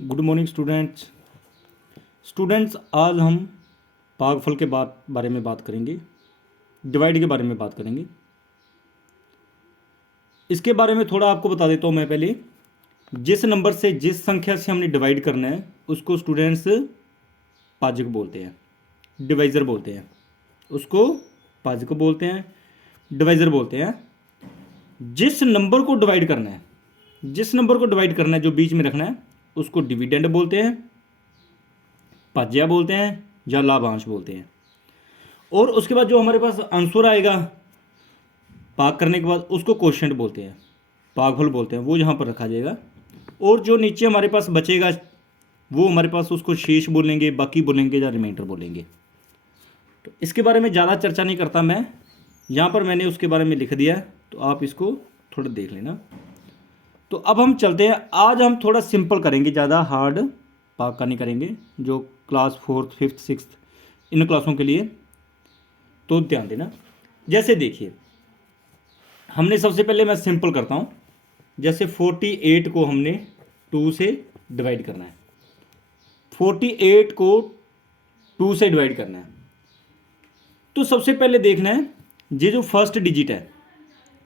Good morning students. आज हम भागफल के बारे में बात करेंगे, डिवाइड के बारे में बात करेंगे। इसके बारे में थोड़ा आपको बता देता हूँ मैं पहले। जिस नंबर से, जिस संख्या से हमने डिवाइड करना है उसको स्टूडेंट्स भाजक बोलते हैं, डिवाइज़र बोलते हैं। उसको भाजक बोलते हैं, डिवाइज़र बोलते हैं। जिस नंबर को डिवाइड करना है, जिस नंबर को डिवाइड करना है, जो बीच में रखना है, उसको डिविडेंड बोलते हैं, भाज्य बोलते हैं या लाभांश बोलते हैं। और उसके बाद जो हमारे पास आंसर आएगा भाग करने के बाद, उसको क्वोशिएंट बोलते हैं, भागफल बोलते हैं। वो यहाँ पर रखा जाएगा। और जो नीचे हमारे पास बचेगा वो हमारे पास उसको शेष बोलेंगे, बाकी बोलेंगे या रिमाइंडर बोलेंगे। तो इसके बारे में ज़्यादा चर्चा नहीं करता मैं, यहाँ पर मैंने उसके बारे में लिख दिया है, तो आप इसको थोड़ा देख लेना। तो अब हम चलते हैं। आज हम थोड़ा सिंपल करेंगे, ज़्यादा हार्ड भाग का नहीं करेंगे, जो क्लास 4th 5th 6th इन क्लासों के लिए। तो ध्यान देना। जैसे देखिए, हमने सबसे पहले मैं सिंपल करता हूँ। जैसे 48 को हमने 2 से डिवाइड करना है, 48 को 2 से डिवाइड करना है। तो सबसे पहले देखना है ये जो फर्स्ट डिजिट है,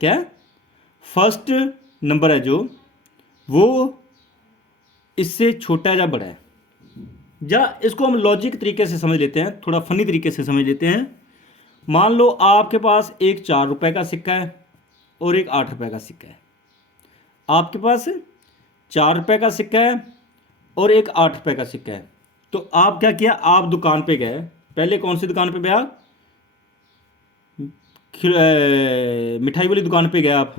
क्या फर्स्ट नंबर है जो, वो इससे छोटा है या बड़ा है। या इसको हम लॉजिक तरीके से समझ लेते हैं, थोड़ा फनी तरीके से समझ लेते हैं। मान लो आपके पास एक 4 रुपए का सिक्का है और एक 8 रुपए का सिक्का है। आपके पास 4 रुपए का सिक्का है और एक 8 रुपए का सिक्का है। तो आप क्या किया, आप दुकान पे गए। पहले कौन सी दुकान पे गया? मिठाई वाली दुकान पे गए आप।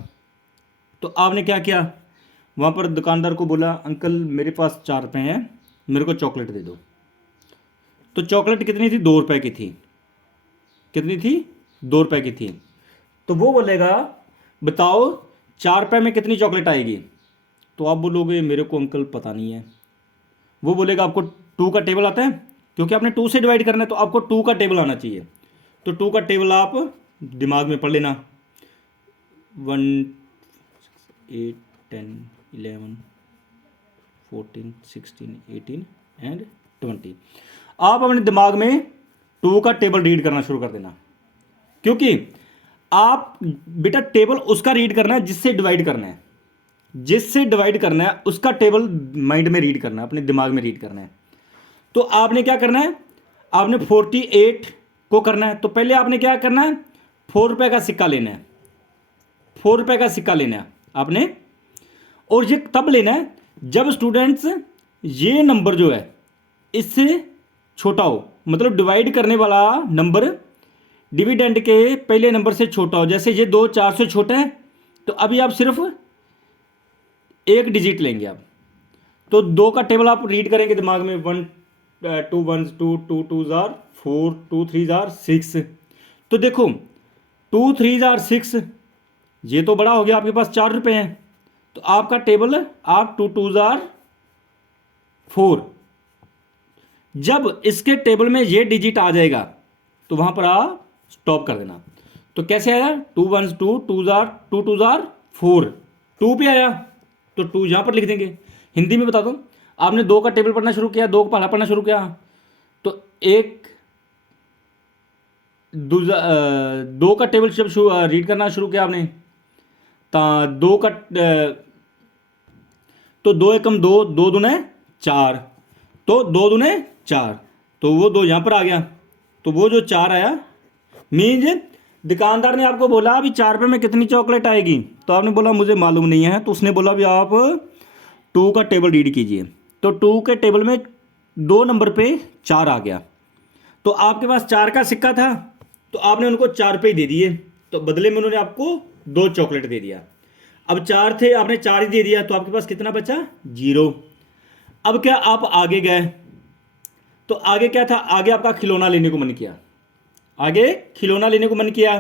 तो आपने क्या किया, वहाँ पर दुकानदार को बोला, अंकल मेरे पास 4 रुपये हैं, मेरे को चॉकलेट दे दो। तो चॉकलेट कितनी थी? 2 रुपए की थी। कितनी थी? 2 रुपए की थी। तो वो बोलेगा बताओ 4 रुपये में कितनी चॉकलेट आएगी? तो आप बोलोगे मेरे को अंकल पता नहीं है। वो बोलेगा आपको 2 का टेबल आता है, क्योंकि आपने 2 से डिवाइड करना है तो आपको 2 का टेबल आना चाहिए। तो 2 का टेबल आप दिमाग में पढ़ लेना। 1 8 10 11 14 16 18 एंड 20। आप अपने दिमाग में 2 का टेबल रीड करना शुरू कर देना, क्योंकि आप बेटा टेबल उसका रीड करना है जिससे डिवाइड करना है। जिससे डिवाइड करना है उसका टेबल माइंड में रीड करना है, अपने दिमाग में रीड करना है। तो आपने क्या करना है, आपने 48 को करना है। तो पहले आपने क्या करना है, 4 रुपए का सिक्का लेना है। 4 रुपए का सिक्का लेना है आपने। और ये तब लेना है जब स्टूडेंट्स ये नंबर जो है इससे छोटा हो, मतलब डिवाइड करने वाला नंबर डिविडेंड के पहले नंबर से छोटा हो। जैसे ये 2 4 से छोटा है, तो अभी आप सिर्फ एक डिजिट लेंगे आप। तो 2 का टेबल आप रीड करेंगे दिमाग में। 1 2 1 2 2 2 जार 4 2 3 जार 6। तो देखो 2 3 जार 6, ये तो बड़ा हो गया, आपके पास 4 रुपए हैं। तो आपका टेबल आप 2 2 जार 4। जब इसके टेबल में ये डिजिट आ जाएगा तो वहां पर आप स्टॉप कर देना। तो कैसे आया, 2 1 2 2 जार 2 2 जार 4, 2 पे आया तो 2 यहां पर लिख देंगे। हिंदी में बता दो, आपने 2 का टेबल पढ़ना शुरू किया, 2 का पढ़ा पढ़ना शुरू किया, तो एक 2 का टेबल जब रीड करना शुरू किया आपने, तो 2 का तो 2 एकम 2, 2 दूने 4, तो 2 दूने 4, तो वो 2 यहां पर आ गया। तो वो जो 4 आया मीन्स दुकानदार ने आपको बोला अभी 4 रुपये में कितनी चॉकलेट आएगी। तो आपने बोला मुझे मालूम नहीं है। तो उसने बोला अभी आप 2 का टेबल रीड कीजिए। तो 2 के टेबल में 2 नंबर पे 4 आ गया। तो आपके पास 4 का सिक्का था, तो आपने उनको 4 रुपये दे दिए, तो बदले में उन्होंने आपको 2 चॉकलेट दे दिया। अब 4 थे, आपने 4 ही दे दिया, तो आपके पास कितना बचा? 0। अब क्या, आप आगे गए, तो आगे क्या था, आगे आपका खिलौना लेने को मन किया। आगे खिलौना लेने को मन किया,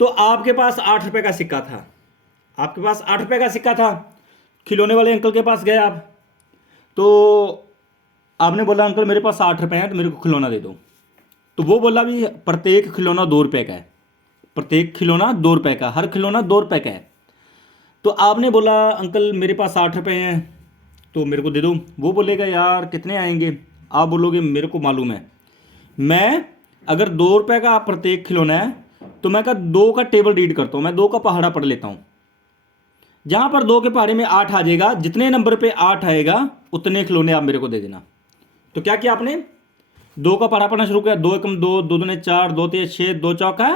तो आपके पास 8 रुपए का सिक्का था। आपके पास 8 रुपए का सिक्का था। खिलौने वाले अंकल के पास गए आप, तो आपने बोला अंकल मेरे पास 8 रुपए हैं, तो मेरे को खिलौना दे दो। तो वो बोला भी प्रत्येक खिलौना 2 रुपए का है, प्रत्येक खिलौना 2 रुपए का, हर खिलौना 2 रुपए का है। तो आपने बोला अंकल मेरे पास 8 रुपए हैं, तो मेरे को दे दो। वो बोलेगा यार कितने आएंगे, आप बोलोगे मेरे को मालूम है, मैं अगर 2 रुपये का प्रत्येक खिलौना है तो मैं 2 का टेबल रीड करता हूँ, मैं 2 का पहाड़ा पढ़ लेता हूँ। जहाँ पर 2 के पहाड़े में 8 आ जाएगा, जितने नंबर पे 8 आएगा उतने खिलौने आप मेरे को दे देना। तो क्या किया आपने, 2 का पहाड़ा पढ़ना शुरू किया, 2 एकम 2, 2 दूने 4, 2 तिया 6, 2 चौका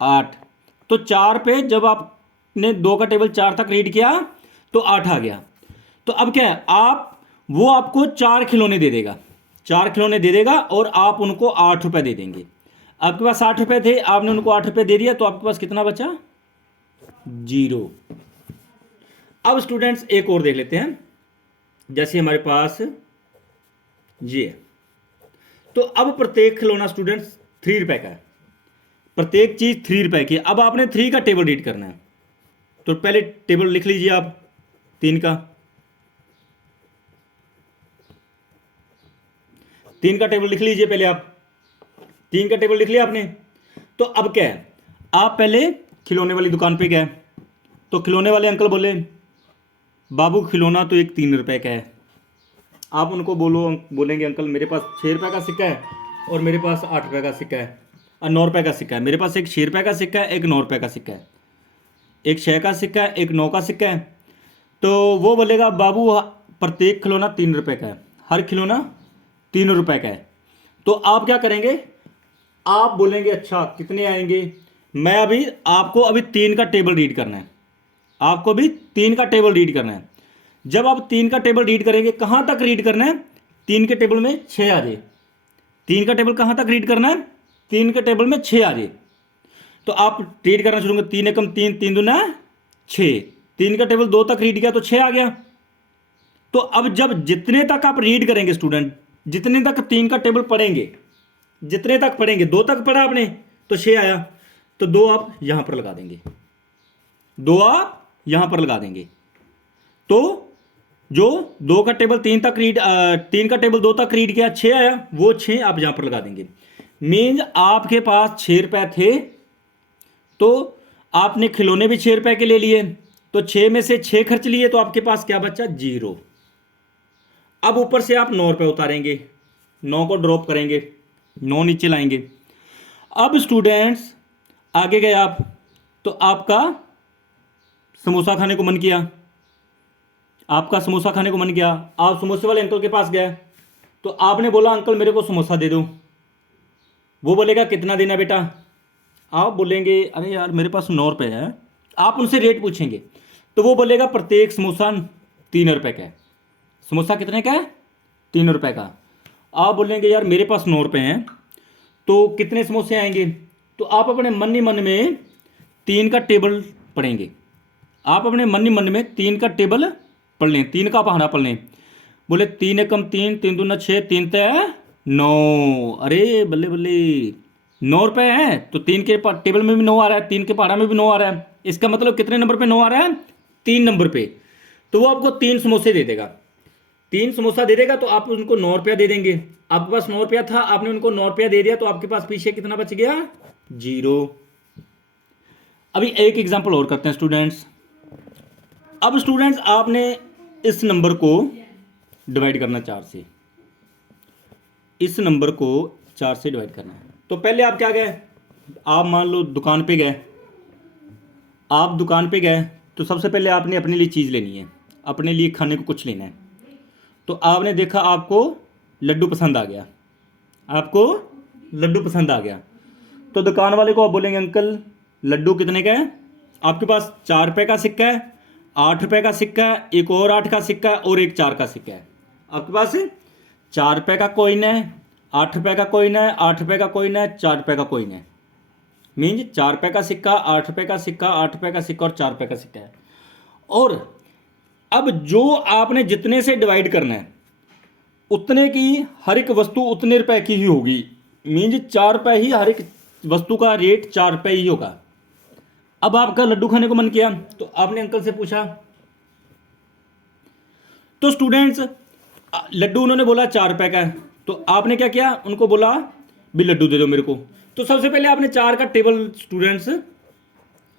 8। तो 4 पे जब आपने 2 का टेबल 4 तक रीड किया तो 8 आ गया। तो अब क्या है, वो आपको 4 खिलौने दे देगा, 4 खिलौने दे देगा और आप उनको 8 रुपए दे देंगे। आपके पास 8 रुपए थे, आपने उनको 8 रुपए दे दिया, तो आपके पास कितना बचा, 0। अब स्टूडेंट्स एक और देख लेते हैं, जैसे हमारे पास ये है। तो अब प्रत्येक खिलौना स्टूडेंट्स 3 रुपए का है, प्रत्येक चीज 3 रुपए की। अब आपने 3 का टेबल रीड करना है, तो पहले टेबल लिख लीजिए आप 3 का, 3 का टेबल लिख लीजिए पहले आप, 3 का टेबल लिख लिया आपने। तो अब क्या है, आप पहले खिलौने वाली दुकान पे गए, तो खिलौने वाले अंकल बोले बाबू खिलौना तो एक 3 रुपए का है। आप उनको बोलेंगे अंकल मेरे पास 6 रुपए का सिक्का है और मेरे पास 8 रुपए का सिक्का है और 9 रुपए का सिक्का है। मेरे पास एक 6 रुपए का सिक्का है, एक 9 रुपए का सिक्का है, एक 6 का सिक्का है, एक 9 का सिक्का है। तो वो बोलेगा बाबू प्रत्येक खिलौना 3 रुपए का है, हर खिलौना 3 रुपए का है। तो आप क्या करेंगे, आप बोलेंगे अच्छा कितने आएंगे, मैं आपको अभी 3 का टेबल रीड करना है, आपको भी 3 का टेबल रीड करना है। जब आप 3 का टेबल रीड करेंगे, कहां तक रीड करना है, 3 के टेबल में 6 आ जाए। 3 का टेबल कहां तक रीड करना है, 3 के टेबल में 6 आ जाए। तो आप रीड करना शुरू करेंगे, 3 एकम 3, 3 दूना 6, 3 का टेबल 2 तक रीड किया तो 6 आ गया। तो अब जब जितने तक आप रीड करेंगे स्टूडेंट, जितने तक 3 का टेबल पढ़ेंगे, जितने तक पढ़ेंगे, 2 तक पढ़ा आपने तो 6 आया, तो 2 आप यहां पर लगा देंगे, 2 आप यहां पर लगा देंगे। तो जो 2 का टेबल 3 तक रीड 3 का टेबल 2 तक रीड किया 6 आया, वो 6 आप यहां पर लगा देंगे। मीन्स आपके पास 6 रुपए थे, तो आपने खिलौने भी 6 रुपए के ले लिए, तो 6 में से 6 खर्च लिए, तो आपके पास क्या बचा, 0। अब ऊपर से आप 9 रुपए उतारेंगे, 9 को ड्रॉप करेंगे, 9 नीचे लाएंगे। अब स्टूडेंट्स आगे गए आप, तो आपका समोसा खाने को मन किया, आपका समोसा खाने को मन किया, आप समोसे वाले अंकल के पास गए, तो आपने बोला अंकल मेरे को समोसा दे दो। वो बोलेगा कितना देना बेटा, आप बोलेंगे अरे यार मेरे पास 9 रुपये है। आप उनसे रेट पूछेंगे, तो वो बोलेगा प्रत्येक समोसा 3 रुपए का है। समोसा कितने का है, 3 रुपए का। आप बोलेंगे यार मेरे पास 9 रुपये हैं, तो कितने समोसे आएंगे। तो आप अपने मन ही मन में 3 का टेबल पढ़ेंगे, आप अपने मन ही मन में 3 का टेबल पढ़ लें, 3 का पहाड़ा पढ़ लें। बोले 3 एकम 3, 3 दूना 6, 3 तय 9। अरे बल्ले बल्ले, 9 रुपए हैं, तो 3 के टेबल में भी 9 आ रहा है, 3 के पहाड़ा में भी 9 आ रहा है। इसका मतलब कितने नंबर पे 9 आ रहा है, 3 नंबर पे। तो वो आपको 3 समोसे दे देगा, 3 समोसा दे देगा, तो आप उनको 9 रुपया दे देंगे। आपके पास 9 रुपया था, आपने उनको 9 रुपया दे दिया, तो आपके पास पीछे कितना बच गया, 0। अभी एक एग्जाम्पल और करते हैं स्टूडेंट्स। अब स्टूडेंट्स आपने इस नंबर को डिवाइड करना 4 से, इस नंबर को 4 से डिवाइड करना है। तो पहले आप क्या गए, आप मान लो दुकान पे गए, आप दुकान पे गए, तो सबसे पहले आपने अपने लिए चीज़ लेनी है, अपने लिए खाने को कुछ लेना है। तो आपने देखा आपको लड्डू पसंद आ गया, आपको लड्डू पसंद आ गया, तो दुकान वाले को आप बोलेंगे अंकल लड्डू कितने का है। आपके पास 4 रुपये का सिक्का है, 8 रुपये का सिक्का है, एक और 8 का सिक्का है और एक 4 का सिक्का है। आपके पास 4 रुपये का कॉइन है, 8 रुपये का कॉइन है, 8 रुपये का कॉइन है, 4 रुपये का कॉइन है। मीन्स 4 रुपये का सिक्का, 8 रुपये का सिक्का, 8 रुपये का सिक्का और 4 रुपये का सिक्का है। और अब जो आपने जितने से डिवाइड करना है उतने की हर एक वस्तु उतने रुपए की ही होगी। मीन्स 4 रुपये ही हर एक वस्तु का रेट 4 रुपये ही होगा। अब आपका लड्डू खाने को मन किया, तो आपने अंकल से पूछा, तो स्टूडेंट्स लड्डू उन्होंने बोला 4 रुपये का है, तो आपने क्या किया, उनको बोला भी लड्डू दे दो मेरे को। तो सबसे पहले आपने 4 का टेबल स्टूडेंट्स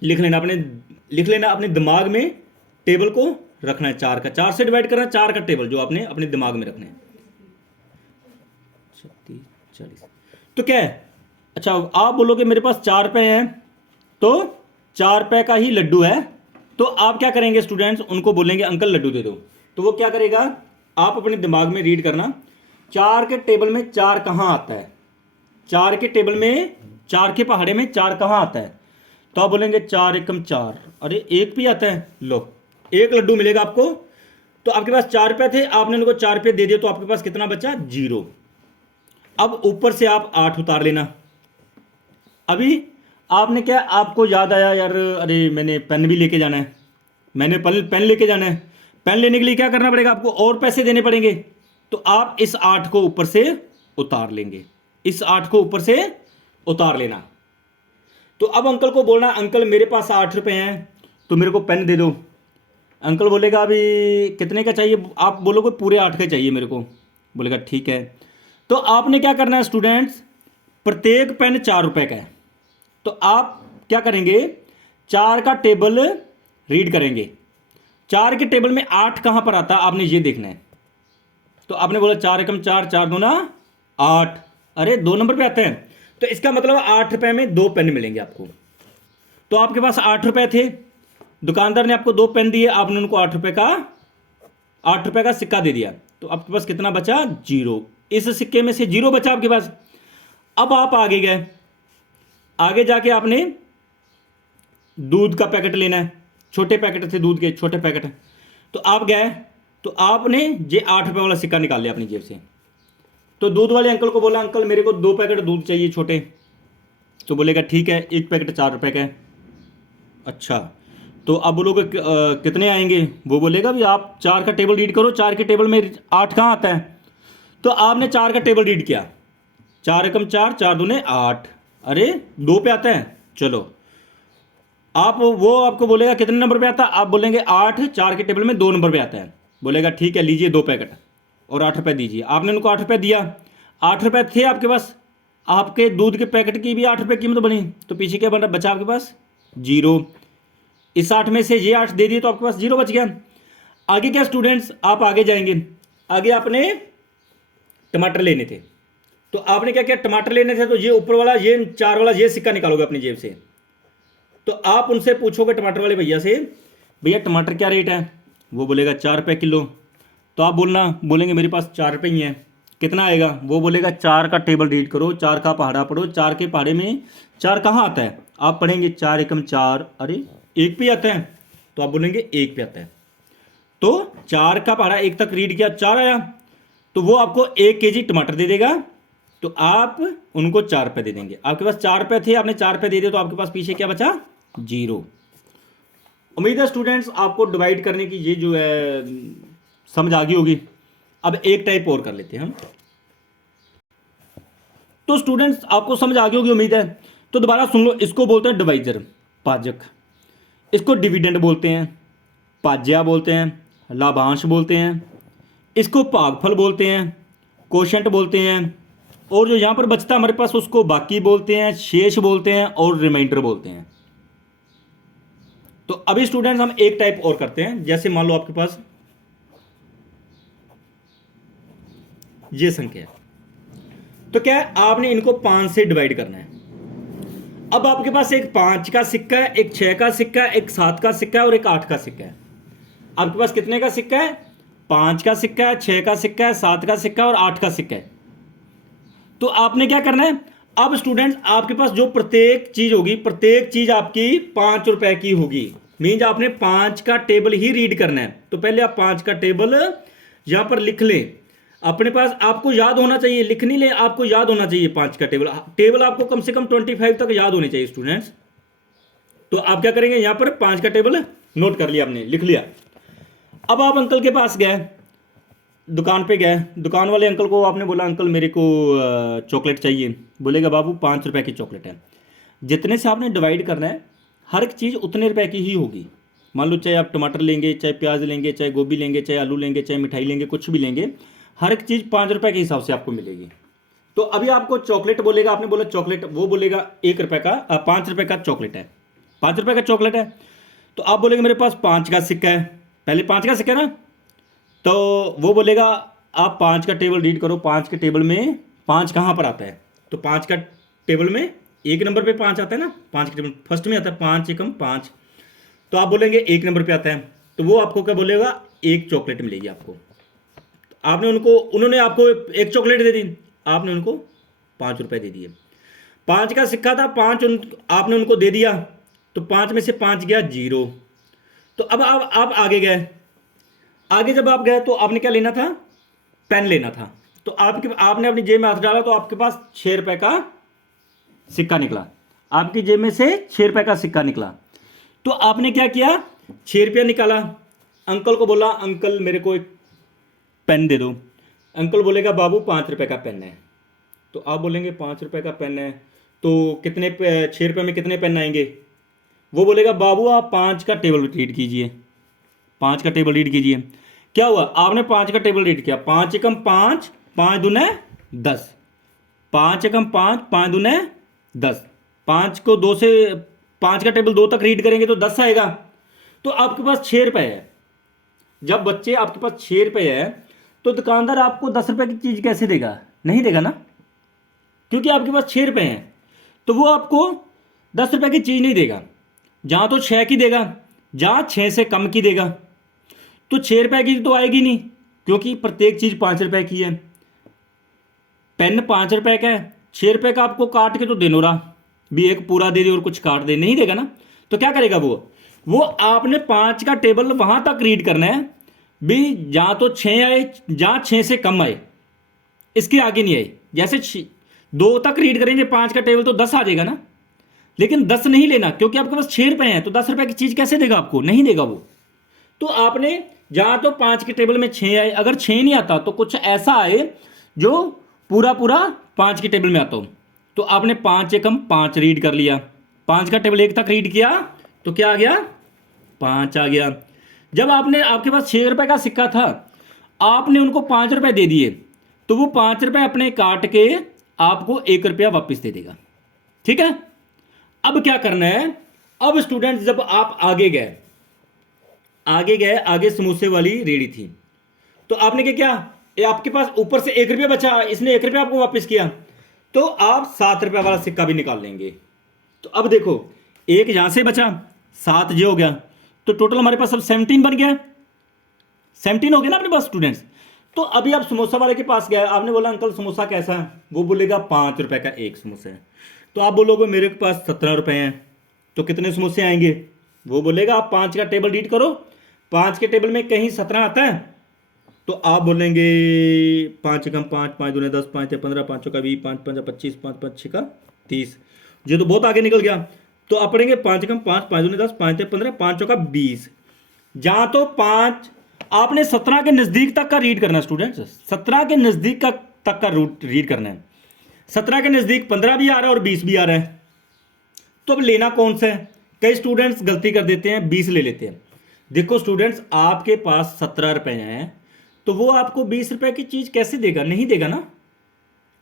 लिख लेना, अपने दिमाग में टेबल को रखना है 4 का, 4 से डिवाइड करना है 4 का टेबल जो आपने अपने दिमाग में रखना है। 36 40 तो क्या है, अच्छा आप बोलोगे मेरे पास 4 रुपए हैं तो 4 रुपए का ही लड्डू है, तो आप क्या करेंगे स्टूडेंट्स, उनको बोलेंगे अंकल लड्डू दे दो। तो वो क्या करेगा, आप अपने दिमाग में रीड करना 4 के टेबल में 4 कहाँ आता है, 4 के टेबल में 4 के पहाड़े में 4 कहाँ आता है। तो आप बोलेंगे 4 एकम 4, अरे एक भी आता है, लो एक लड्डू मिलेगा आपको। तो आपके पास 4 रुपए थे, आपने उनको 4 रुपए दे दिए, तो आपके पास कितना बचा, 0। अब ऊपर से आप 8 उतार लेना। अभी आपने क्या, आपको याद आया यार, अरे मैंने पेन भी लेके जाना है, मैंने पेन लेके जाना है, पेन लेने के लिए क्या करना पड़ेगा, आपको और पैसे देने पड़ेंगे। तो आप इस 8 को ऊपर से उतार लेंगे, इस 8 को ऊपर से उतार लेना। तो अब अंकल को बोलना, अंकल मेरे पास 8 रुपए हैं तो मेरे को पेन दे दो। अंकल बोलेगा अभी कितने का चाहिए, आप बोलोगे पूरे 8 का चाहिए मेरे को, बोलेगा ठीक है। तो आपने क्या करना है स्टूडेंट्स, प्रत्येक पेन 4 रुपए का है, तो आप क्या करेंगे, 4 का टेबल रीड करेंगे, 4 के टेबल में 8 कहां पर आता है आपने ये देखना है। तो आपने बोला 4 एकम 4, 4 दूना 8, अरे 2 नंबर पे आते हैं, तो इसका मतलब 8 रुपए में 2 पेन मिलेंगे आपको। तो आपके पास 8 रुपए थे, दुकानदार ने आपको 2 पेन दिए, आपने उनको 8 रुपए का सिक्का दे दिया, तो आपके पास कितना बचा, 0। इस सिक्के में से 0 बचा आपके पास। अब आप आगे गए, आगे जाके आपने दूध का पैकेट लेना है, छोटे पैकेट थे दूध के, छोटे पैकेट। तो आप गए, तो आपने ये 8 रुपए वाला सिक्का निकाल लिया अपनी जेब से। तो दूध वाले अंकल को बोला, अंकल मेरे को 2 पैकेट दूध चाहिए छोटे। तो बोलेगा ठीक है, एक पैकेट 4 रुपए का है। अच्छा, तो अब बोलोगे कितने आएंगे, वो बोलेगा भी आप 4 का टेबल रीड करो, 4 के टेबल में 8 कहाँ आता है। तो आपने 4 का टेबल रीड किया, 4 एकम 4, 4 दूने 8, अरे 2 पे आता है, चलो आप, वो आपको बोलेगा कितने नंबर पे आता है, आप बोलेंगे 8, 4 के टेबल में 2 नंबर पे आता है। बोलेगा ठीक है, लीजिए 2 पैकेट और 8 रुपए दीजिए। आपने उनको 8 रुपए दिया, 8 रुपए थे आपके पास, आपके दूध के पैकेट की भी 8 रुपए कीमत बनी, तो पीछे क्या बन रहा, बचा आपके पास 0। इस 8 में से ये 8 दे दिए तो आपके पास 0 बच गया। आगे क्या स्टूडेंट्स, आप आगे जाएंगे, आगे आपने टमाटर लेने थे, तो आपने क्या किया, टमाटर लेने थे, तो ये ऊपर वाला, ये 4 वाला ये सिक्का निकालोगे अपनी जेब से। तो आप उनसे पूछोगे टमाटर वाले भैया से, भैया टमाटर क्या रेट है, वो बोलेगा 4 रुपए किलो। तो आप बोलेंगे मेरे पास 4 रुपए ही हैं, कितना आएगा, वो बोलेगा 4 का टेबल रीड करो, 4 का पहाड़ा पढ़ो, 4 के पहाड़े में 4 कहाँ आता है, आप पढ़ेंगे 4 एकम 4, अरे 1 पे आता है, तो आप बोलेंगे 1 पे आता है। तो 4 का पहाड़ा 1 तक रीड किया, 4 आया, तो वो आपको 1 केजी टमाटर दे देगा, तो आप उनको 4 रुपए दे देंगे। आपके पास 4 रुपए थे, आपने 4 रुपए दे दिए, तो आपके पास पीछे क्या बचा, 0। उम्मीद है स्टूडेंट्स आपको डिवाइड करने की ये जो है समझ आ गई होगी। अब एक टाइप और कर लेते हैं हम। तो स्टूडेंट्स आपको समझ आ गई होगी उम्मीद है, तो दोबारा सुन लो, इसको बोलते हैं डिवाइजर, पाजक, इसको डिविडेंड बोलते हैं, पाज्या बोलते हैं, लाभांश बोलते हैं, इसको भागफल बोलते हैं, कोशेंट बोलते हैं, और जो यहां पर बचता है हमारे पास उसको बाकी बोलते हैं, शेष बोलते हैं, और रिमाइंडर बोलते हैं। तो अभी स्टूडेंट्स हम एक टाइप और करते हैं, जैसे मान लो आपके पास ये संख्या है, तो क्या है, आपने इनको 5 से डिवाइड करना है। अब आपके पास एक 5 का सिक्का है, एक 6 का सिक्का है, एक 7 का सिक्का है, और एक 8 का सिक्का है। आपके पास कितने का सिक्का है, 5 का सिक्का है, 6 का सिक्का है, 7 का सिक्का है, और 8 का सिक्का है। तो आपने क्या करना है, अब स्टूडेंट्स आपके पास जो प्रत्येक चीज होगी, प्रत्येक चीज आपकी 5 रुपए की होगी, मीन्स आपने 5 का टेबल ही रीड करना है। तो पहले आप 5 का टेबल यहां पर लिख लें, अपने पास, आपको याद होना चाहिए, लिख नहीं ले, आपको याद होना चाहिए 5 का टेबल आपको कम से कम 25 तक याद होने चाहिए स्टूडेंट्स। तो आप क्या करेंगे, यहां पर 5 का टेबल नोट कर लिया, आपने लिख लिया। अब आप अंकल के पास गए, दुकान पे गए, दुकान वाले अंकल को आपने बोला, अंकल मेरे को चॉकलेट चाहिए। बोलेगा बाबू 5 रुपए की चॉकलेट है। जितने से आपने डिवाइड करना है, हर एक चीज़ उतने रुपए की ही होगी। मान लो चाहे आप टमाटर लेंगे, चाहे प्याज लेंगे, चाहे गोभी लेंगे, चाहे आलू लेंगे, चाहे मिठाई लेंगे, कुछ भी लेंगे, हर एक चीज़ 5 रुपए के हिसाब से आपको मिलेगी। तो अभी आपको चॉकलेट बोलेगा, आपने बोला चॉकलेट, वो बोलेगा 1 रुपए का, 5 रुपए का चॉकलेट है, 5 रुपए का चॉकलेट है। तो आप बोलेंगे मेरे पास 5 का सिक्का है, पहले 5 का सिक्का ना, तो वो बोलेगा आप 5 का टेबल रीड करो। 5 के टेबल में 5 कहाँ पर आता है? तो 5 का टेबल में 1 नंबर पे 5 आता है ना, 5 के टेबल फर्स्ट में आता है 5 एकम 5। तो आप बोलेंगे 1 नंबर पे आता है, तो वो आपको क्या बोलेगा, एक चॉकलेट मिलेगी आपको। तो उन्होंने आपको एक चॉकलेट दे दी, आपने उनको 5 रुपए दे दिए। 5 का सिक्का था, आपने उनको दे दिया, तो 5 में से 5 गया 0। तो अब आप आगे गए। आगे जब आप गए तो आपने क्या लेना था, पेन लेना था। तो आपने अपनी जेब में हाथ डाला तो आपके पास 6 रुपए का सिक्का निकला। आपकी जेब में से 6 रुपए का सिक्का निकला। तो आपने क्या किया, 6 रुपया निकाला, अंकल को बोला अंकल मेरे को एक पेन दे दो। अंकल बोलेगा बाबू 5 रुपए का पेन है। तो आप बोलेंगे 5 रुपए का पेन है, तो 6 रुपए में कितने पेन आएंगे? वो बोलेगा बाबू आप 5 का टेबल रीड कीजिए, 5 का टेबल रीड कीजिए। क्या हुआ, आपने 5 का टेबल रीड किया, 5 एकम 5, 5 दूने 10, 5 एकम 5, 5 दूने 10। 5 को 2 से 5 का टेबल 2 तक रीड करेंगे तो 10 आएगा। तो आपके पास 6 रुपए है। जब बच्चे आपके पास 6 रुपए है, तो दुकानदार आपको 10 रुपए की चीज़ कैसे देगा? नहीं देगा ना, क्योंकि आपके पास 6 रुपए हैं। तो वो आपको 10 रुपए की चीज़ नहीं देगा, जहाँ तो 6 की देगा, जहाँ 6 से कम की देगा। तो 6 रुपए की तो आएगी नहीं, क्योंकि प्रत्येक चीज़ 5 रुपए की है। पेन 5 रुपए का है, 6 रुपए का आपको काट के तो दे नो रहा भी, एक पूरा दे दे और कुछ काट दे, नहीं देगा ना। तो क्या करेगा वो आपने 5 का टेबल वहां तक रीड करना है भी, जहाँ तो 6 आए, जहाँ 6 से कम आए, इसके आगे नहीं आए। जैसे 2 तक रीड करेंगे 5 का टेबल तो 10 आ जाएगा ना, लेकिन 10 नहीं लेना, क्योंकि आपके पास 6 रुपए हैं। तो 10 रुपए की चीज़ कैसे देगा आपको? नहीं देगा वो। तो आपने जहाँ तो 5 के टेबल में 6 आए, अगर 6 नहीं आता तो कुछ ऐसा आए जो पूरा पूरा 5 के टेबल में आता हो। तो आपने 5 एकम 5 रीड कर लिया, 5 का टेबल 1 तक रीड किया, तो क्या आ गया, 5 आ गया। जब आपके पास 6 रुपए का सिक्का था, आपने उनको 5 रुपए दे दिए, तो वो 5 रुपए अपने काट के आपको 1 रुपया वापस दे देगा। ठीक है। अब क्या करना है, अब स्टूडेंट्स जब आप आगे गए, आगे समोसे वाली रेडी थी, तो आपने क्या किया, आपके पास ऊपर से 1 रुपया बचा, इसने 1 रुपया आपको वापस किया, तो आप 7 रुपया वाला सिक्का भी निकाल लेंगे। तो अब देखो, एक यहां से बचा, 7 ये हो गया, तो टोटल हमारे पास अब 17 बन गया। 17 हो गया ना अपने पास स्टूडेंट्स। तो अभी आप समोसा वाले के पास गए, आपने बोला अंकल समोसा कैसा है? वो बोलेगा 5 रुपए का एक समोसा है। तो आप बोलोगे मेरे पास 17 रुपए हैं, तो कितने समोसे आएंगे? वो बोलेगा आप 5 का टेबल रीड करो, 5 के टेबल में कहीं 17 आता है, तो आप बोलेंगे 5 एकम 5, 5 दूने 10, 5 15, 5 चौका 20, 5 पंजा 25, 5 5 6 का 30। ये तो बहुत आगे निकल गया। तो आप पढ़ेंगे 5 एकम 5, 5 दूने 10, 5 15, 5 चौका 20। जहां तो 5 आपने 17 के नजदीक तक का रीड करना है स्टूडेंट्स, 17 के नजदीक तक का रीड करना है। 17 के नजदीक 15 भी आ रहा है और 20 भी आ रहा है, तो अब लेना कौन सा है? कई स्टूडेंट्स गलती कर देते हैं, 20 ले लेते हैं। देखो स्टूडेंट्स, आपके पास 17 रुपए हैं, तो वो आपको 20 रुपए की चीज कैसे देगा? नहीं देगा ना।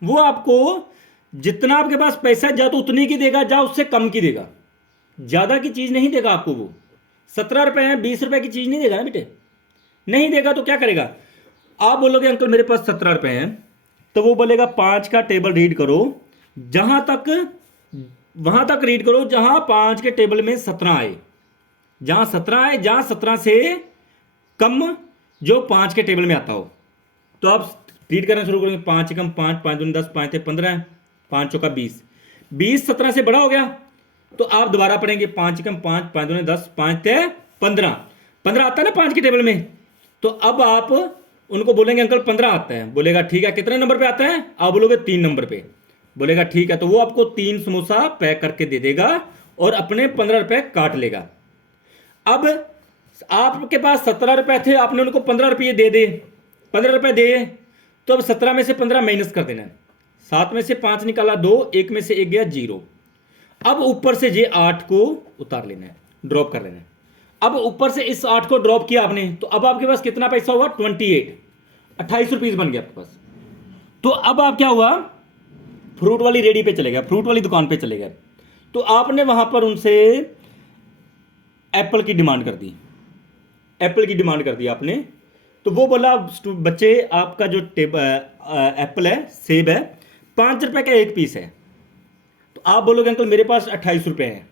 वो आपको जितना आपके पास पैसा जा तो उतनी की देगा, जा उससे कम की देगा, ज्यादा की चीज नहीं देगा आपको। वो 17 रुपए हैं, 20 रुपए की चीज नहीं देगा ना बेटे, नहीं देगा। तो क्या करेगा? आप बोलोगे अंकल मेरे पास 17 रुपए हैं, तो वो बोलेगा 5 का टेबल रीड करो, वहां तक रीड करो जहां 5 के टेबल में 17 आए, जहां 17 आए, जहां 17 से कम जो 5 के टेबल में आता हो। तो आप रीड करना शुरू करेंगे, 5 एकम 5, 5 दूनी 10, 5 15, 5 चौका 20। 20 17 से बड़ा हो गया, तो आप दोबारा पढ़ेंगे 5 एकम 5, 5 दूनी 10, 5 15। 15 आता है ना 5 के टेबल में। तो अब आप उनको बोलेंगे अंकल 15 आता है, बोलेगा ठीक है, कितने नंबर पे आता है? आप बोलोगे 3 नंबर पे, बोलेगा ठीक है। तो वो आपको 3 समोसा पैक करके दे देगा और अपने 15 रुपए काट लेगा। अब आपके पास 17 रुपए थे, आपने उनको 15 रुपये दे दे, 15 रुपए दे, तो अब 17 में से 15 माइनस कर देना है। 7 में से 5 निकाला 2, 1 में से 1 गया 0। अब ऊपर से ये 8 को उतार लेना है, ड्रॉप कर लेना है। अब ऊपर से इस 8 को ड्रॉप किया आपने, तो अब आपके पास कितना पैसा हुआ? 28 रुपीज बन गया आपके पास। तो अब आप क्या हुआ, फ्रूट वाली रेडी पे चले गए, फ्रूट वाली दुकान पे चले गए। तो आपने वहां पर उनसे एप्पल की डिमांड कर दी। एप्पल की डिमांड कर दी आपने, तो वो बोला बच्चे आपका जो एप्पल है, सेब है, 5 रुपए का एक पीस है। तो आप बोलोगे अंकल मेरे पास 28 रुपए हैं,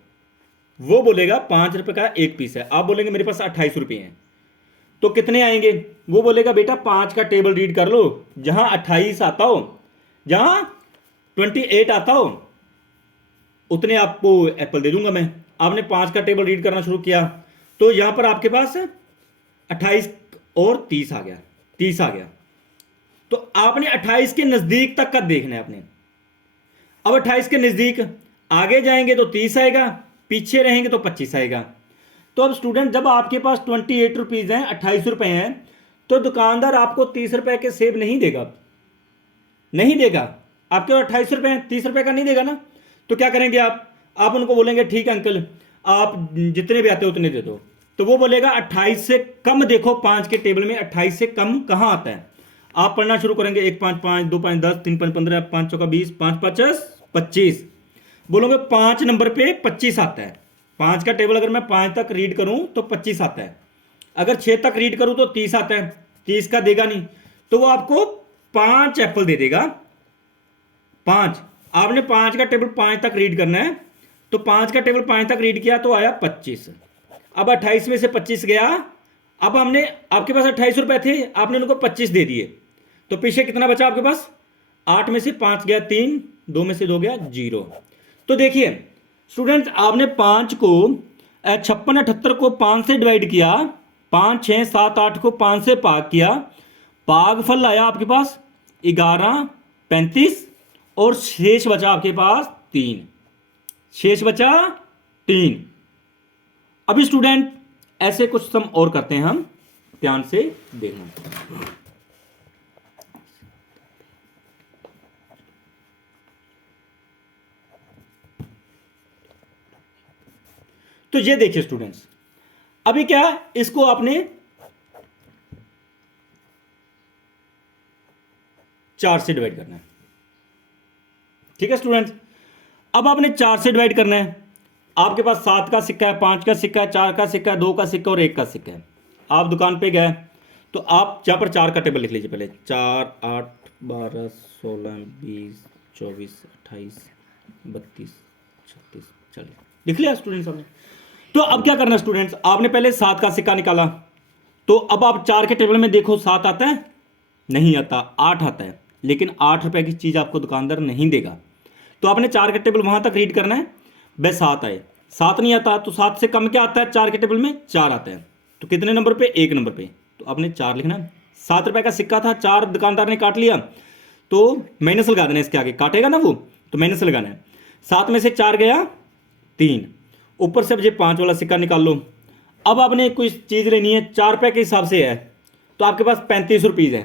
वो बोलेगा 5 रुपए का एक पीस है, आप बोलेंगे मेरे पास 28 रुपए हैं, तो कितने आएंगे? वो बोलेगा बेटा 5 का टेबल रीड कर लो, जहां 28 आता हो, जहां 28 आता हो, उतने आपको एप्पल दे दूंगा मैं। आपने 5 का टेबल रीड करना शुरू किया, तो यहां पर आपके पास 28 और 30 आ गया, 30 आ गया। तो आपने 28 के नजदीक तक का देखना है आपने। अब 28 के नजदीक आगे जाएंगे तो 30 आएगा, पीछे रहेंगे तो 25 आएगा। तो अब स्टूडेंट जब आपके पास 28 रुपीज हैं, 28 रुपए हैं, तो दुकानदार आपको 30 रुपए के सेब नहीं देगा, नहीं देगा। आपके पास 28 रुपए हैं, 30 रुपए का नहीं देगा ना। तो क्या करेंगे आप उनको बोलेंगे ठीक है अंकल, आप जितने भी आते हो उतने दे दो। तो वो बोलेगा 28 से कम देखो, 5 के टेबल में 28 से कम कहां आता है। आप पढ़ना शुरू करेंगे, 1 5 5, 2 5 10, 3 5 15, 5 चौका 20, 5 5 25। बोलोगे 5 नंबर पे 25 आता है। 5 का टेबल अगर मैं 5 तक रीड करूं तो 25 आता है, अगर 6 तक रीड करूं तो 30 आता है। 30 का देगा नहीं, तो वो आपको 5 एप्पल दे देगा। 5, आपने 5 का टेबल 5 तक रीड करना है, तो 5 का टेबल 5 तक रीड किया तो आया 25। अब 28 में से 25 गया, अब हमने, आपके पास 28 रुपए थे, आपने उनको 25 दे दिए, तो पीछे कितना बचा आपके पास? 8 में से 5 गया 3, 2 में से 2 गया 0। तो देखिए स्टूडेंट्स, आपने 5 को 56 78 को 5 से डिवाइड किया, 5 6 7 8 को 5 से भाग किया, भागफल आया आपके पास 11 35, और शेष बचा आपके पास 3, शेष बचा 3। अभी स्टूडेंट ऐसे कुछ सम और करते हैं हम, ध्यान से देखना। तो ये देखिए स्टूडेंट्स, अभी क्या, इसको आपने 4 से डिवाइड करना है, ठीक है स्टूडेंट्स। अब आपने 4 से डिवाइड करना है। आपके पास 7 का सिक्का है, 5 का सिक्का है, 4 का सिक्का है, 2 का सिक्का और 1 का सिक्का है। आप दुकान पे गए, तो आप यहां पर 4 का टेबल लिख लीजिए पहले। 4 8 12 16 20 24 28 32 36 40 लिख लिया स्टूडेंट्स आपने। तो अब क्या करना स्टूडेंट्स, आपने पहले 7 का सिक्का निकाला, तो अब आप 4 के टेबल में देखो 7 आता है? नहीं आता, 8 आता है, लेकिन 8 रुपए की चीज आपको दुकानदार नहीं देगा। तो आपने 4 के टेबल वहां तक रीड करना है, बे 7 आए, 7 नहीं आता, तो 7 से कम क्या आता है 4 के टेबल में? 4 आता है। तो कितने नंबर पे? 1 नंबर पे, तो आपने 4 लिखना। 7 रुपए का सिक्का था, 4 दुकानदार ने काट लिया, तो माइनस लगा देना इसके आगे, काटेगा ना वो, तो माइनस लगाना है। 7 में से 4 गया 3, ऊपर से अब ये 5 वाला सिक्का निकाल लो। अब आपने कुछ चीज लेनी है, 4 रुपए के हिसाब से है, तो आपके पास 35 रुपीज है।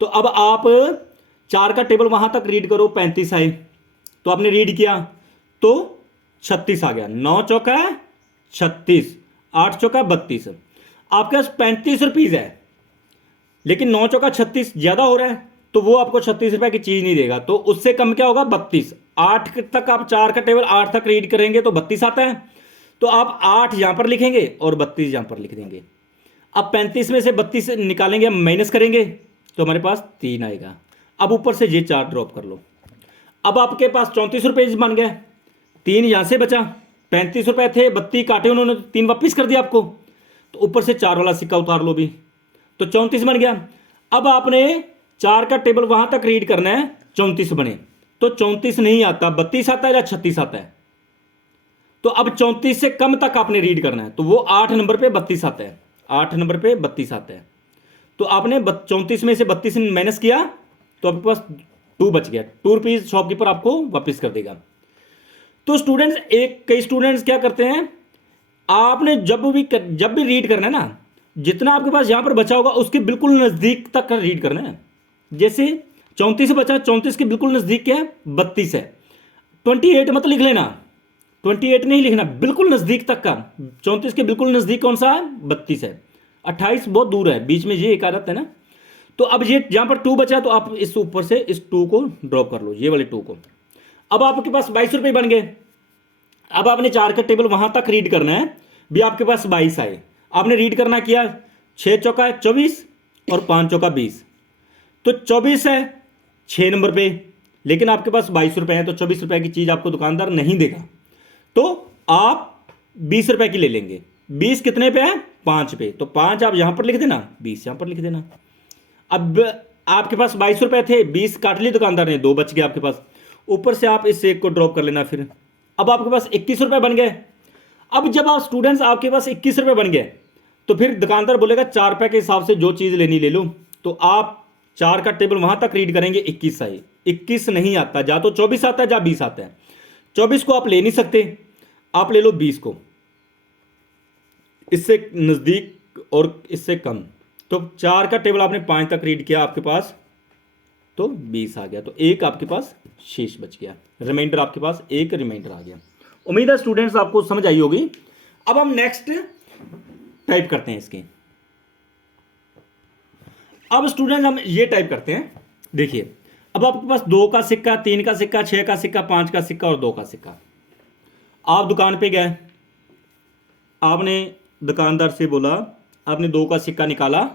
तो अब आप 4 का टेबल वहां तक रीड करो, 35 आए, तो आपने रीड किया तो 36 आ गया। 9 चौका 36, 8 चौका 32, आपके पास 35 रुपीज है, लेकिन 9 चौका 36 ज्यादा हो रहा है, तो वो आपको 36 रुपए की चीज नहीं देगा। तो उससे कम क्या होगा? 32। 8 तक आप 4 का टेबल 8 तक रीड करेंगे तो 32 आता है, तो आप 8 यहां पर लिखेंगे और 32 यहां पर लिख देंगे। अब 35 में से 32 निकालेंगे, हम माइनस करेंगे, तो हमारे पास 3 आएगा। अब ऊपर से ये 4 ड्रॉप कर लो। अब आपके पास 34 रुपए बन गए, 3 यहां से बचा, 35 रुपए थे, 32 काटे उन्होंने, 3 वापिस कर दिया आपको, तो ऊपर से 4 वाला सिक्का उतार लो भी, तो 34 बन गया। अब आपने 4 का टेबल वहां तक रीड करना है, 34 बने, तो 34 नहीं आता, 32 आता है या 36 आता है। तो अब 34 से कम तक आपने रीड करना है, तो वो 8 नंबर पे 32 आता है, 8 नंबर पे 32 आता है। तो आपने 34 में से 32 माइनस किया, तो आपके पास 2 बच गया। 2 रुपीज शॉपकीपर आपको वापस कर देगा। तो स्टूडेंट्स, कई स्टूडेंट्स क्या करते हैं, आपने जब भी रीड करना है ना, जितना आपके पास यहां पर बचा होगा उसके बिल्कुल नजदीक तक का रीड करना है। जैसे 34 बचा, 34 के बिल्कुल नजदीक क्या है? 32 है। 28 मत लिख लेना, 28 नहीं लिखना, बिल्कुल नजदीक तक का। 34 के बिल्कुल नजदीक कौन सा है? 32 है। 28 बहुत दूर है, बीच में ये एक आदत है ना। तो अब ये यहां पर 2 बचा, तो आप इस ऊपर से इस 2 को ड्रॉप कर लो, ये वाले 2 को। अब आपके पास 22 रुपए बन गए। अब आपने 4 का टेबल वहां तक रीड करना है, भी आपके पास 22 आए, आपने रीड करना किया, 6 चौका 24 और 5 चौका 20, तो 24 है 6 नंबर पे, लेकिन आपके पास 22 रुपए है, तो 24 रुपए की चीज़ आपको दुकानदार नहीं देगा, तो आप 20 रुपए की ले लेंगे। 20 कितने पे है? 5 पे, तो 5 आप यहां पर लिख देना, 20 यहां पर लिख देना। अब आपके पास 22 रुपए थे, 20 काट लिए दुकानदार ने, 2 बच गए आपके पास, ऊपर से आप इस एक को ड्रॉप कर लेना। फिर अब आपके पास 21 रुपए बन गए। अब जब आप स्टूडेंट्स आपके पास 21 रुपए बन गए, तो फिर दुकानदार बोलेगा 4 रुपए के हिसाब से जो चीज़ लेनी ले लो, तो आप 4 का टेबल वहां तक रीड करेंगे 21 आई, 21 नहीं आता, जा तो 24 आता है जा 20 आता है। 24 को आप ले नहीं सकते, आप ले लो 20 को, इससे नज़दीक और इससे कम, तो 4 का टेबल आपने 5 तक रीड किया आपके पास, तो 20 आ गया, तो एक आपके पास शेष बच गया, रिमाइंडर आपके पास एक रिमाइंडर आ गया। उम्मीद है स्टूडेंट्स आपको समझ आई होगी। अब हम नेक्स्ट टाइप करते हैं इसके। अब स्टूडेंट्स हम ये टाइप करते हैं, देखिए अब आपके पास 2 का सिक्का, 3 का सिक्का, 6 का सिक्का, 5 का सिक्का और 2 का सिक्का। आप दुकान पे गए, आपने दुकानदार से बोला, आपने 2 का सिक्का निकाला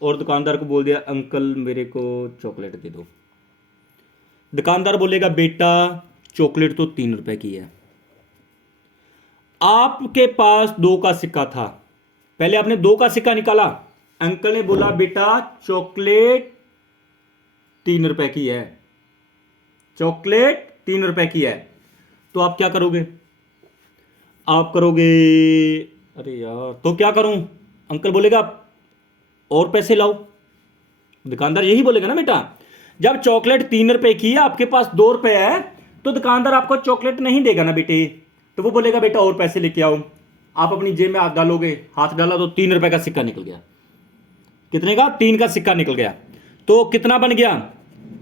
और दुकानदार को बोल दिया अंकल मेरे को चॉकलेट दे दो। दुकानदार बोलेगा बेटा चॉकलेट तो 3 रुपए की है। आपके पास 2 का सिक्का था, पहले आपने 2 का सिक्का निकाला, अंकल ने बोला बेटा चॉकलेट 3 रुपए की है, चॉकलेट 3 रुपए की है, तो आप क्या करोगे? आप करोगे अरे यार तो क्या करूं, अंकल बोलेगा और पैसे लाओ, दुकानदार यही बोलेगा ना बेटा। जब चॉकलेट 3 रुपए की है, आपके पास 2 रुपए है, तो दुकानदार आपको चॉकलेट नहीं देगा ना बेटे, तो वो बोलेगा बेटा और पैसे लेके आओ। आप अपनी जेब में हाथ डालोगे, हाथ डाला तो 3 रुपए का सिक्का निकल गया। कितने का? 3 का सिक्का निकल गया। तो कितना बन गया?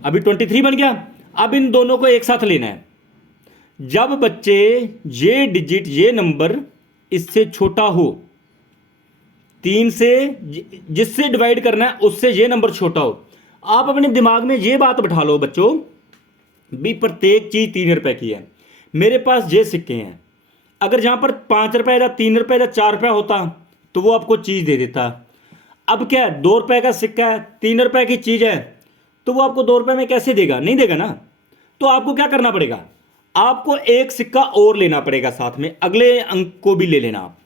अभी 23 बन गया। अब इन दोनों को एक साथ लेना है। जब बच्चे ये डिजिट, ये नंबर इससे छोटा हो, 3 से जिससे डिवाइड करना है उससे ये नंबर छोटा हो, आप अपने दिमाग में ये बात बैठा लो बच्चों, भी प्रत्येक चीज 3 रुपए की है। मेरे पास ये सिक्के हैं, अगर जहां पर 5 रुपए या 3 रुपए या 4 रुपए होता तो वो आपको चीज दे देता। अब क्या है, 2 रुपए का सिक्का है, 3 रुपए की चीज है, तो वो आपको 2 रुपए में कैसे देगा? नहीं देगा ना। तो आपको क्या करना पड़ेगा? आपको एक सिक्का और लेना पड़ेगा साथ में, अगले अंक को भी ले लेना, आप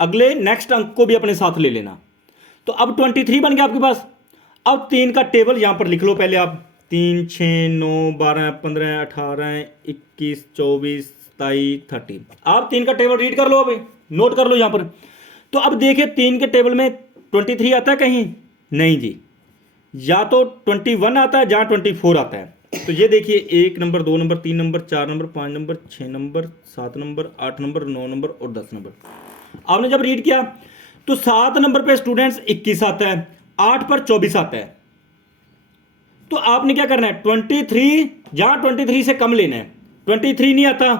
अगले नेक्स्ट अंक को भी अपने साथ ले लेना। तो अब 23 बन गया आपके पास। अब 3 का टेबल यहां पर लिख लो पहले आप, 3 6 9 12 15 18 21 24 27 30। आप 3 का टेबल रीड कर लो, अभी नोट कर लो यहां पर। तो अब देखिए 3 के टेबल में 23 आता है कहीं? नहीं जी, या तो 21 आता है, जहां 24 आता है। तो ये देखिए 1 number, 2 number, 3 number, 4 number, 5 number, 6 number, 7 number, 8 number, 9 number और 10 नंबर। आपने जब रीड किया तो 7 नंबर पे स्टूडेंट्स 21 आता है, 8 पर 24 आता है। तो आपने क्या करना है? 23, जहां 23 से कम लेना है। 23 नहीं आता,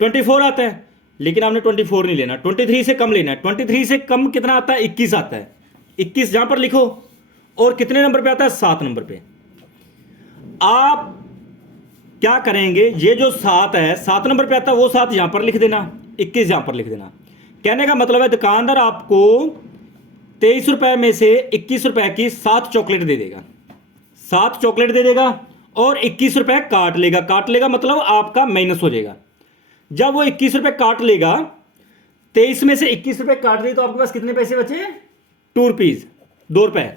24 आता है, लेकिन आपने 24 नहीं लेना, 23 से कम लेना है। 23 से कम कितना आता है? 21 आता है। 21 जहां पर लिखो, और कितने नंबर पे आता है? 7 नंबर पे। आप क्या करेंगे? ये जो 7 है, 7 नंबर पे आता है, वो 7 यहां पर लिख देना, 21 यहां पर लिख देना। कहने का मतलब है दुकानदार आपको 23 रुपए में से 21 रुपए की 7 चॉकलेट दे देगा, 7 चॉकलेट दे देगा और 21 रुपए काट लेगा। काट लेगा मतलब आपका माइनस हो जाएगा। जब वो 21 रुपए काट लेगा, 23 में से 21 रुपए काट दिए, तो आपके पास कितने पैसे बचे? 2 रुपीज, 2 रुपए।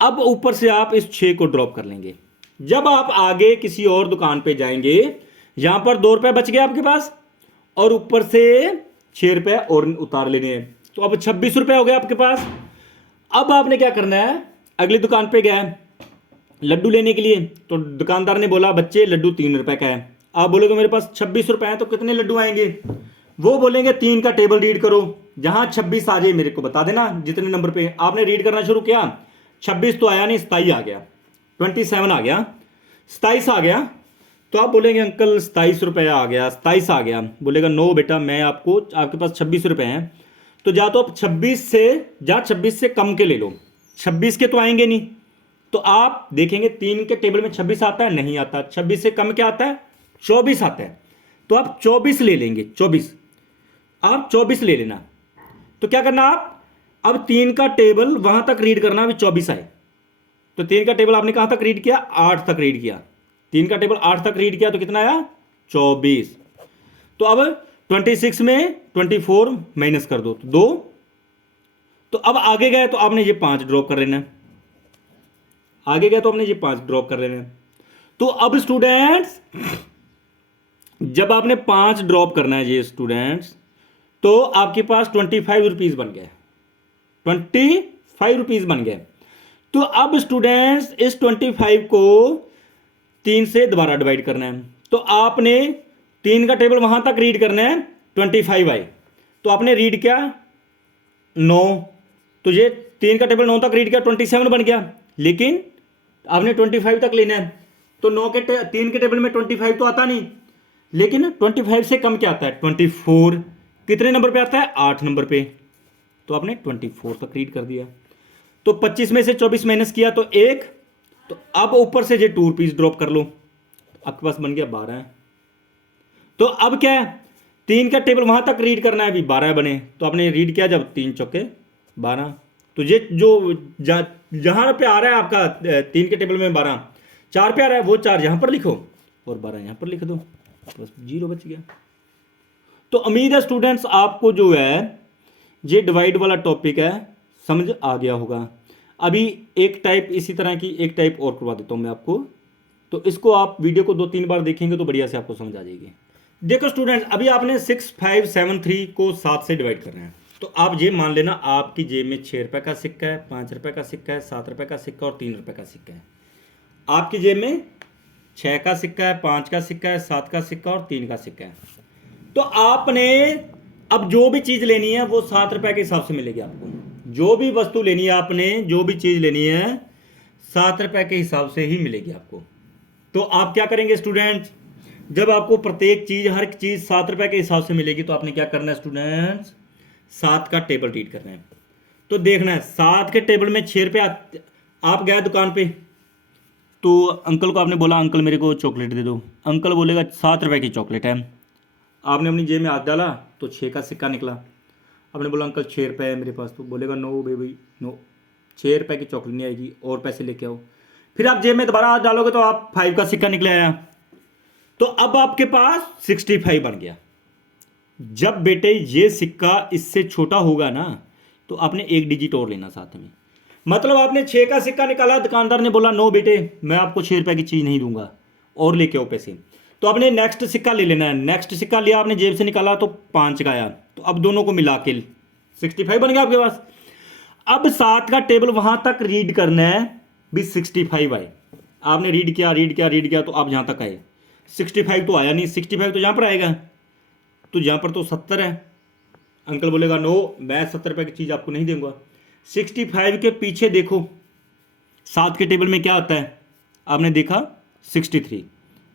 अब ऊपर से आप इस 6 को ड्रॉप कर लेंगे। जब आप आगे किसी और दुकान पे जाएंगे, यहां पर 2 रुपए बच गए आपके पास, और ऊपर से 6 रुपए और उतार लेने हैं, तो अब 26 रुपए हो गए आपके पास। अब आपने क्या करना है? अगली दुकान पे गए लड्डू लेने के लिए, तो दुकानदार ने बोला बच्चे लड्डू 3 रुपए का है। आप बोलोगे मेरे पास 26 रुपए है, तो कितने लड्डू आएंगे? वो बोलेंगे 3 का टेबल रीड करो, जहां 26 आ जाए मेरे को बता देना। जितने नंबर पे आपने रीड करना शुरू किया, 26 तो आया नहीं, 27 आ गया, 27 आ गया, 27 आ गया, तो आप बोलेंगे अंकल 27 रुपया आ गया, 27 आ गया। बोलेगा नो बेटा, मैं आपको, आपके पास 26 रुपए हैं, तो जा तो आप 26 से कम के ले लो, 26 के तो आएंगे नहीं। तो आप देखेंगे 3 के टेबल में 26 आता है? नहीं आता। 26 से कम क्या आता है? 24 आता है। तो आप 24 ले लेंगे, 24, आप 24 ले लेना। तो क्या करना, आप अब 3 का टेबल वहां तक रीड करना, अभी 24 आए, तो 3 का टेबल आपने कहां तक रीड किया, 8 तक रीड किया। 3 का टेबल 8 तक रीड किया तो कितना आया, 24। तो अब 26 में 24 माइनस कर दो तो 2। तो अब आगे गए तो आपने ये 5 ड्रॉप कर लेना है, आगे गए तो आपने ये 5 ड्रॉप कर लेना है। तो अब स्टूडेंट्स जब आपने 5 ड्रॉप करना है ये स्टूडेंट्स, तो आपके पास 25 रुपीज बन गए, 25 रुपीज बन गए। तो अब स्टूडेंट्स इस 25 को 3 से दोबारा डिवाइड करना है। तो आपने 3 का टेबल वहां तक रीड करना है, 25 आए, तो आपने रीड किया 9, तो ये 3 का टेबल 9 तक रीड किया, 27 बन गया, लेकिन आपने 25 तक लेना है। तो 3 के टेबल में 25 तो आता नहीं, लेकिन 25 से कम क्या आता है, 24। कितने नंबर पे आता है, 8 नंबर पे, तो आपने 24 तक रीड कर दिया। तो 25 में से 24 माइनस किया तो 1, तो अब ऊपर से ये 2 रुपीज ड्रॉप कर लो, आपके पास बन गया 12। तो अब क्या है, 3 का टेबल वहां तक रीड करना है, अभी 12 बने, तो आपने रीड किया जब 3 चौके 12। तो ये जो जहां पे आ रहा है आपका 3 के टेबल में 12, 4 पे आ रहा है, वो 4 यहां पर लिखो और 12 यहां पर लिख दो, बस 0 बच गया। तो उम्मीद है स्टूडेंट्स आपको जो है ये डिवाइड वाला टॉपिक है समझ आ गया होगा। अभी एक टाइप इसी तरह की एक टाइप और करवा देता हूं मैं आपको, तो इसको आप वीडियो को 2-3 बार देखेंगे तो बढ़िया से आपको समझ आ जाएगी। देखो स्टूडेंट्स, अभी आपने 6573 को 7 से डिवाइड करना है। तो आप ये मान लेना आपकी जेब में 6 रुपए का सिक्का है, 5 रुपए का सिक्का है, 7 रुपए का सिक्का और 3 रुपए का सिक्का है। आपकी जेब में 6 का सिक्का है, 5 का सिक्का है, 7 का सिक्का और 3 का सिक्का है। तो आपने अब जो भी चीज लेनी है वो 7 रुपए के हिसाब से मिलेगी आपको। जो भी वस्तु लेनी है आपने, जो भी चीज लेनी है 7 रुपए के हिसाब से ही मिलेगी आपको। तो आप क्या करेंगे स्टूडेंट्स, जब आपको प्रत्येक चीज हर चीज 7 रुपए के हिसाब से मिलेगी तो आपने क्या करना है स्टूडेंट्स, 7 का टेबल रीड करना है। तो देखना है 7 के टेबल में 6 रुपये आप गए दुकान पे, तो अंकल को आपने बोला अंकल मेरे को चॉकलेट दे दो, अंकल बोलेगा 7 रुपए की चॉकलेट है। आपने अपनी जेब में हाथ डाला तो 6 का सिक्का निकला, आपने बोला अंकल 6 रुपये है मेरे पास, तो बोलेगा नो बेबी नो, 6 रुपये की चॉकलेट नहीं आएगी, और पैसे लेके आओ। फिर आप जेब में दोबारा हाथ डालोगे तो आप 5 का सिक्का निकले आया, तो अब आपके पास 65 बन गया। जब बेटे ये सिक्का इससे छोटा होगा ना तो आपने 1 डिजिट और लेना साथ में। मतलब आपने 6 का सिक्का निकाला, दुकानदार ने बोला नो बेटे मैं आपको 6 रुपये की चीज़ नहीं दूंगा, और लेके आओ पैसे। तो आपने नेक्स्ट सिक्का ले लेना है, नेक्स्ट सिक्का लिया आपने जेब से निकाला तो 5 का आया, तो अब दोनों को मिला के 65 बन गया आपके पास। अब 7 का टेबल वहां तक रीड करना है भी 65 आए, आपने रीड किया रीड किया रीड किया तो आप यहां तक आए, 65 तो आया नहीं, 65 तो यहां पर आएगा, तो यहां पर तो 70 है। अंकल बोलेगा नो मैं 70 रुपए की चीज आपको नहीं दूंगा। 65 के पीछे देखो 7 के टेबल में क्या आता है, आपने देखा 63,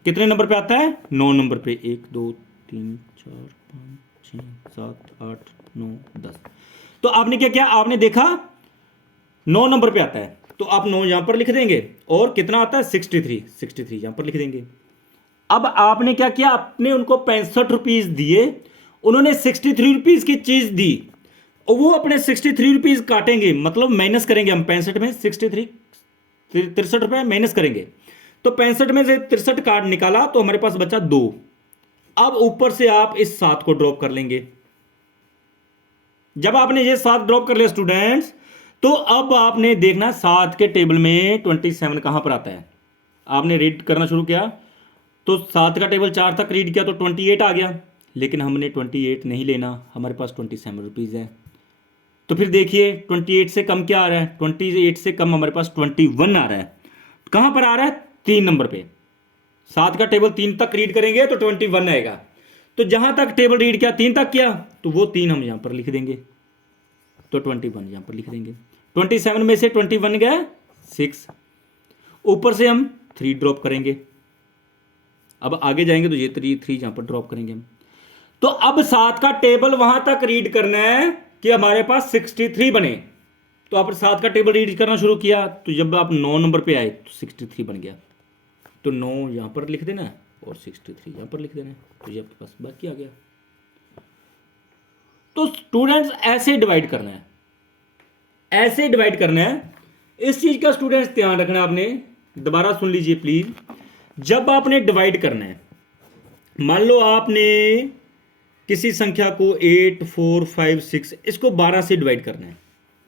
कितने नंबर पे आता है, 9 नंबर पे, 1 2 3 4 5 6 7 8 9 10। तो आपने क्या किया, आपने देखा 9 नंबर पे आता है, तो आप 9 यहां पर लिख देंगे, और कितना आता है 63 यहां पर लिख देंगे। अब आपने क्या किया, आपने उनको 65 रुपीज दिए, उन्होंने 63 रुपीज की चीज दी, और वो अपने 63 रुपीज काटेंगे, मतलब माइनस करेंगे हम 65 में 63 63 रुपए माइनस करेंगे, तो 65 में से 63 काट निकाला तो हमारे पास बचा 2। अब ऊपर से आप इस 7 को ड्रॉप कर लेंगे। जब आपने ये 7 ड्रॉप कर लिया स्टूडेंट्स, तो अब आपने देखना 7 के टेबल में 27 कहां पर आता है। आपने रीड करना शुरू किया तो 7 का टेबल 4 तक रीड किया तो 28 आ गया, लेकिन हमने 28 नहीं लेना, हमारे पास 27 रुपीज़ है। तो फिर देखिए 28 से कम क्या आ रहा है, 28 से कम हमारे पास 21 आ रहा है। कहां पर आ रहा है, 3 नंबर पे। 7 का टेबल 3 तक रीड करेंगे तो 21 आएगा, तो जहां तक टेबल रीड किया 3 तक किया तो वो 3 हम यहां पर लिख देंगे, तो 21 यहां पर लिख देंगे। 27 में से 21 गया 6, ऊपर से हम 3 ड्रॉप करेंगे, अब आगे जाएंगे तो ये 3 यहां पर ड्रॉप करेंगे हम। तो अब 7 का टेबल वहां तक रीड करना है कि हमारे पास 63 बने, तो आप 7 का टेबल रीड करना शुरू किया, तो जब आप 9 नंबर पे आए तो 63 बन गया, तो 9 यहां पर लिख देना और 63 यहां पर लिख देना, तो ये आपके पास बाकी आ गया। तो स्टूडेंट्स ऐसे डिवाइड करना है, ऐसे डिवाइड करना है। इस चीज का स्टूडेंट्स ध्यान रखना है आपने, दोबारा सुन लीजिए प्लीज। जब आपने डिवाइड करना है, मान लो आपने किसी संख्या को 8 4 5 6 इसको 12 से डिवाइड करना है,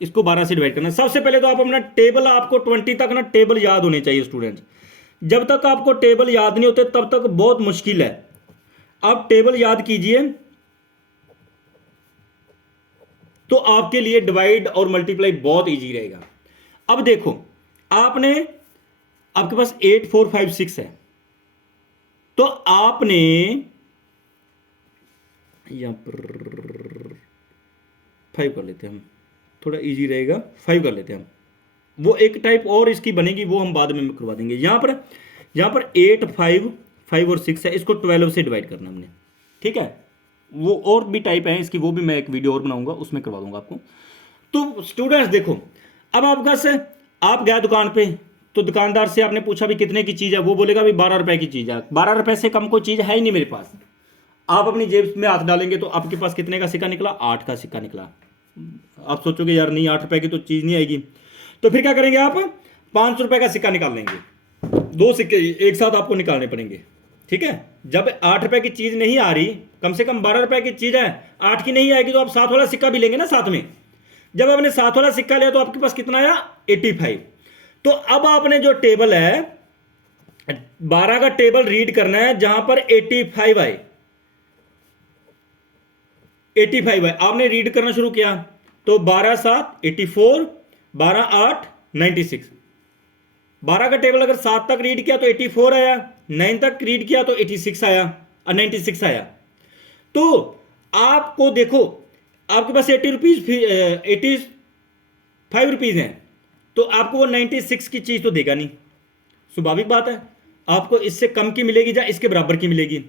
इसको 12 से डिवाइड करना है। सबसे पहले तो आप अपना टेबल, आपको 20 तक ना टेबल याद होने चाहिए स्टूडेंट्स। जब तक आपको टेबल याद नहीं होते तब तक बहुत मुश्किल है। आप टेबल याद कीजिए तो आपके लिए डिवाइड और मल्टीप्लाई बहुत इजी रहेगा। अब देखो, आपके पास 8 4 5 6 है, तो आपने यहां पर 5 कर लेते हैं हम, थोड़ा इजी रहेगा, 5 कर लेते हैं हम। वो एक टाइप और इसकी बनेगी, वो हम बाद में करवा देंगे। यहां पर 8 5 और 6 है, इसको 12 से डिवाइड करना हमने, ठीक है। वो और भी टाइप है इसकी, वो भी मैं एक वीडियो और बनाऊंगा, उसमें करवा दूंगा आपको। तो स्टूडेंट्स देखो, अब आपका से आप गए दुकान पे, तो दुकानदार से आपने पूछा भी कितने की चीज है, वो बोलेगा भी 12 रुपए की चीज है। 12 रुपए से कम कोई चीज है ही नहीं मेरे पास। आप अपनी जेब में हाथ डालेंगे तो आपके पास कितने का सिक्का निकला? 8 का सिक्का निकला। आप सोचोगे यार नहीं 8 रुपए की तो चीज नहीं आएगी, तो फिर क्या करेंगे आप? 5 रुपए का सिक्का निकाल लेंगे। 2 सिक्के एक साथ आपको निकालने पड़ेंगे, ठीक है। जब 8 रुपए की चीज नहीं आ रही, कम से कम 12 रुपए की चीज है, 8 की नहीं आएगी, तो आप 7 वाला सिक्का भी लेंगे ना साथ में। जब आपने 7 वाला सिक्का लिया तो आपके पास कितना आया? 85। तो अब आपने जो टेबल है 12 का टेबल रीड करना है जहां पर 85 आए, 85 है। आपने रीड करना शुरू किया तो 12 7 84, 12 8 96। 12 का टेबल अगर 7 तक रीड किया तो 84 आया, 9 तक रीड किया तो 86 आया और 96 आया। तो आपको देखो, आपके पास 85 रुपीज हैं, तो आपको वो 96 की चीज तो देगा नहीं, स्वाभाविक बात है। आपको इससे कम की मिलेगी या इसके बराबर की मिलेगी।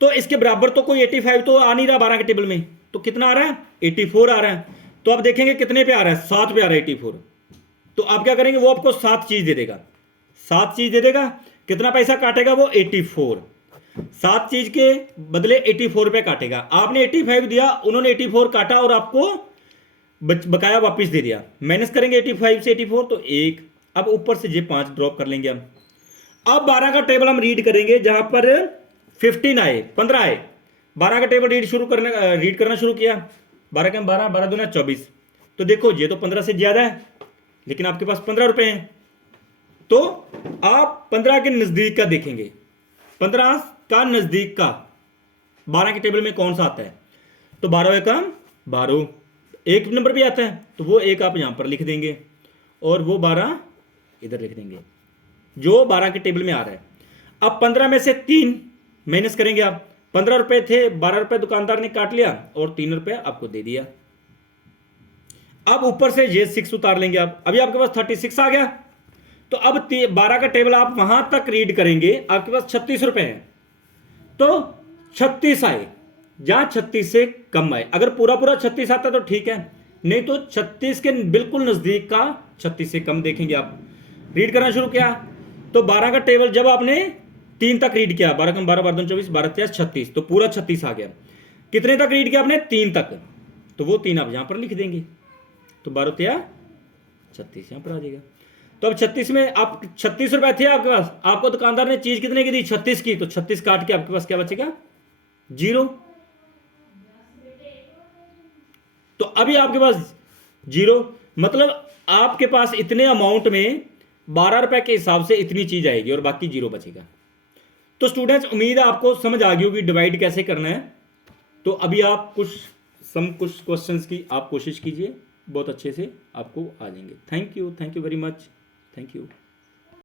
तो इसके बराबर तो कोई 85 तो आ नहीं रहा 12 के टेबल में, तो कितना आ रहा है? 84 आ रहा है। तो आप देखेंगे कितने पे आ रहा है? 7 पे आ रहा है 84। तो आप क्या करेंगे? वो आपको 7 चीज दे देगा, 7 चीज दे देगा। कितना पैसा काटेगा वो? 84। 7 चीज के बदले 84 रुपए काटेगा। आपने 85 दिया, उन्होंने 84 काटा और आपको बकाया वापस दे दिया। माइनस करेंगे 85 से 84 तो 1। अब ऊपर से ये 5 ड्रॉप कर लेंगे हम। अब 12 का टेबल हम रीड करेंगे जहां पर 15 आए, 15 आए। 12 का टेबल रीड करना शुरू किया। 12 के 12, 12 दूना 24। तो देखो ये तो 15 से ज्यादा है, लेकिन आपके पास 15 रुपए हैं। तो आप 15 के नजदीक का देखेंगे, 15 का नजदीक का 12 के टेबल में कौन सा आता है? तो 12 का 12 एक नंबर भी आता है, तो वो एक आप यहां पर लिख देंगे और वो 12 इधर लिख देंगे जो 12 के टेबल में आ रहा है। अब 15 में से 3 माइनस करेंगे आप। 15 रुपए थे, 12 रुपए दुकानदार ने काट लिया और 3 रुपए आपको दे दिया। अब ऊपर से ये 6 उतार लेंगे आप। अभी आपके पास 36 आ गया। तो अब 12 का टेबल आप वहां तक रीड करेंगे, आपके पास 36 रुपए हैं, तो 36 आए जहां 36 से कम आए। अगर पूरा पूरा 36 आता तो ठीक है, नहीं तो 36 के बिल्कुल नजदीक का 36 से कम देखेंगे आप। रीड करना शुरू किया तो 12 का टेबल जब आपने 3 तक रीड किया, 12 कम 12, 12 दूनी 24, 12 तेरह 36, तो पूरा 36 आ गया। कितने तक रीड किया आपने? 3 तक, तो वो 3 आप यहां पर लिख देंगे, तो 12 तेरह 36 यहां पर आ जाएगा। तो अब 36 में आप 36 रुपए थे आपके पास, आपको दुकानदार ने चीज कितने की दी? 36 की। तो 36 काट के आपके पास क्या बचेगा? 0। तो अभी आपके पास 0, मतलब आपके पास इतने अमाउंट में 12 रुपए के हिसाब से इतनी चीज आएगी और बाकी 0 बचेगा। तो स्टूडेंट्स उम्मीद है आपको समझ आ गई होगी डिवाइड कैसे करना है। तो अभी आप कुछ क्वेश्चंस की आप कोशिश कीजिए, बहुत अच्छे से आपको आ जाएंगे। Thank you very much, thank you.